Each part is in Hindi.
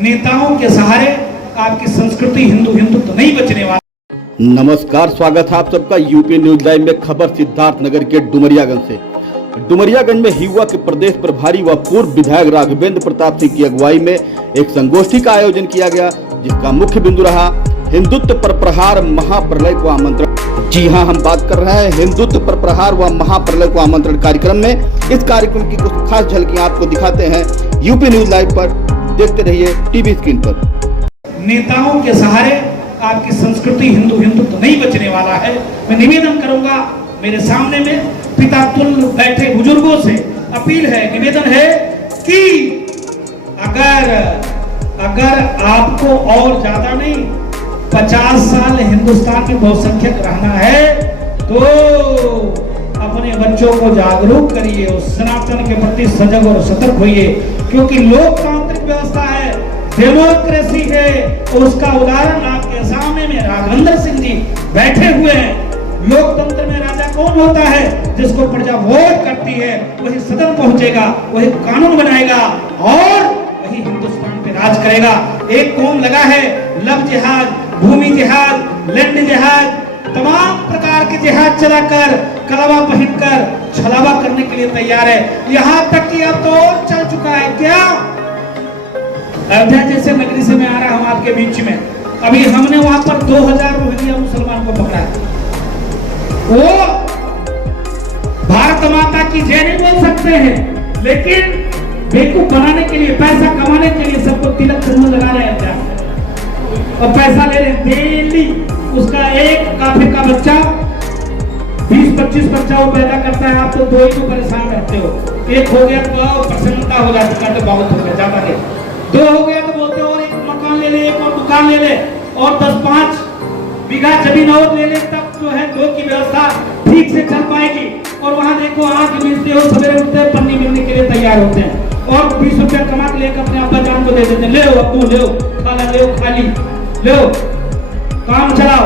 नेताओं के सहारे आपकी संस्कृति हिंदुत्व नहीं बचने वाला। नमस्कार, स्वागत है आप सबका यूपी न्यूज लाइव में। खबर सिद्धार्थनगर के डुमरियागंज से। डुमरियागंज में युवा के प्रदेश प्रभारी व पूर्व विधायक राघवेंद्र प्रताप सिंह की अगुवाई में एक संगोष्ठी का आयोजन किया गया, जिसका मुख्य बिंदु रहा हिंदुत्व पर प्रहार महाप्रलय को आमंत्रण। जी हां, हम बात कर रहे हैं हिंदुत्व पर प्रहार व महाप्रलय को आमंत्रण कार्यक्रम में। इस कार्यक्रम की कुछ खास झलकियां आपको दिखाते हैं यूपी न्यूज लाइव पर। देखते रहिए टीवी स्क्रीन पर। नेताओं के सहारे आपकी संस्कृति हिंदुत्व नहीं बचने वाला है। मैं निवेदन करूंगा, मेरे सामने में पिता तुल्य बैठे बुजुर्गों से अपील है, निवेदन है कि अगर आपको और ज्यादा नहीं 50 साल हिंदुस्तान में बहुसंख्यक रहना है तो अपने बच्चों को जागरूक करिए, उस सनातन के प्रति सजग और सतर्क होइए, क्योंकि लोकतांत्रिक व्यवस्था है, डेमोक्रेसी है। उसका उदाहरण आपके सामने में राघवेंद्र सिंह जी बैठे हुए हैं। लोकतंत्र में राजा कौन होता है? जिसको प्रजा वोट करती है, वही सदन पहुंचेगा, वही कानून बनाएगा और वही हिंदुस्तान पे राज करेगा। एक कौम लगा है लव जिहाद, भूमि जिहाद, लैंड जिहाद, तमाम प्रकार के जिहाद चलाकर कलवा पहनकर छलावा करने के लिए तैयार है। यहाँ तक कि अब तो चल चुका है क्या, अयोध्या जैसे नगरी से मैं आ रहा हूं आपके बीच में, अभी हमने वहां पर 2000 रोहिंग्या मुसलमान को पकड़ा है। वो भारत माता की जय नहीं बोल सकते हैं, लेकिन बेवकूफ बनाने के लिए, पैसा कमाने के लिए सबको तिलक सिंदूर लगा रहे हैं और पैसा ले रहे डेली। उसका एक काफिर का बच्चा 20-25 बच्चा वो पैदा करता है, आप तो 2 ही को परेशान रहते हो। एक हो गया तो प्रसन्नता हो जाती है, तो बहुत हो गया, ज्यादा नहीं। 2 हो गया तो बोलते और एक मकान ले ले, एक और दुकान ले ले और 10-5 बीघा जमीन और ले ले, तब जो है 2 की व्यवस्था ठीक से चल पाएगी। और वहां देखो आग मिलते हो, सवेरे उठते हैं, पन्नी मिलने के लिए तैयार होते हैं और 20 रुपया कमा के लेकर अपने अब्बा जान को दे देते हैं, ले अब्बू ले खाला ले खाली ले काम चलाओ।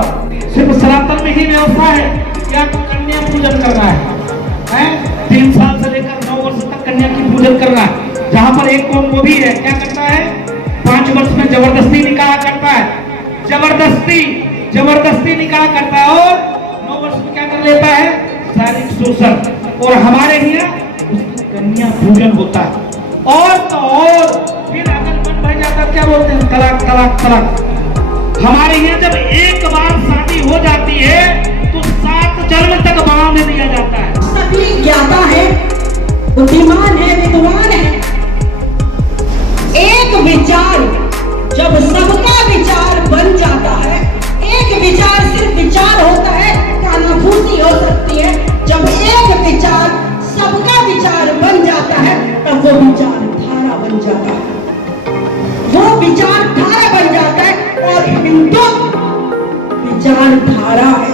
सिर्फ सनातन में ही व्यवस्था है क्या कन्या पूजन करना है? 3 साल से लेकर 9 वर्ष तक कन्या की पूजन करना है। जहां पर एक कौन वो भी है, क्या करता है 5 वर्ष में जबरदस्ती निकाह करता है, जबरदस्ती निकाह करता है और 9 वर्ष में क्या कर लेता है शारीरिक शोषण। और हमारे यहाँ कन्या पूजन होता है और तो और फिर अगर मन भर जाता क्या बोलते हैं तलाक तलाक तलाक। हमारे यहाँ जब एक बार शादी हो जाती है तो 7 जन्म तक बांध दिया जाता है। सभी ज्ञाता है, बुद्धिमान है, विद्वान है। एक विचार जब सबका विचार बन जाता है, एक विचार सिर्फ विचार होता है, कानाफूसी हो सकती है। जब एक विचार सबका विचार बन जाता है तब वो विचार धारा बन जाता है, वो विचार धारा बन जाता है। और हिंदुत्व विचारधारा है,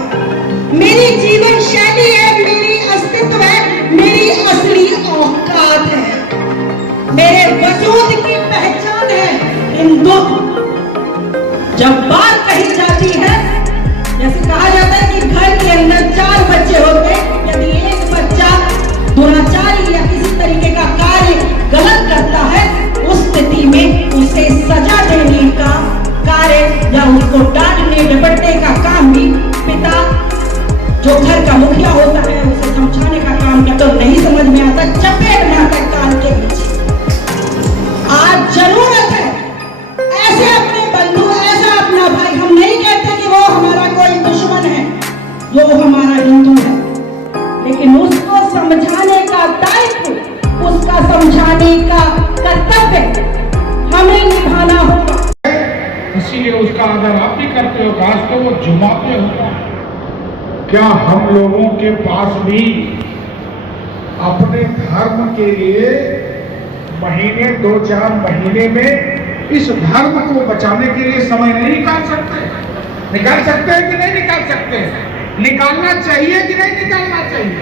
मेरी जीवन शैली है, मेरी अस्तित्व है, मेरी असली औकात है, मेरे वजूद की पहचान है हिंदुत्व। जब बात कही जाती है, जैसे कहा जाता है कि घर के अंदर 4 बच्चे होते हैं, यदि एक बच्चा दुराचारी या किसी तरीके का कार्य गलत करता है, उस स्थिति में उसे सजा देने का कार्य या उसको डांटने डपटने का काम भी पिता जो घर का मुखिया होता है उसे समझाने का काम करता। तो नहीं समझ में आता, चपेट में आता कान के पीछे। आज जरूरत है ऐसे अपने बंधु, ऐसा अपना भाई, हम नहीं कहते कि वो हमारा कोई दुश्मन है, वो हमारा हिंदू है, लेकिन उसको समझाने का दायित्व, उसका समझाने का कर्तव्य हमें निभाना होगा। इसीलिए उसका अगर आप भी करते हो घास तो वो जुमाते हो। क्या हम लोगों के पास भी अपने धर्म के लिए महीने 2-4 महीने में इस धर्म को बचाने के लिए समय नहीं निकाल सकते? निकाल सकते हैं कि नहीं निकाल सकते? निकालना चाहिए कि नहीं निकालना चाहिए?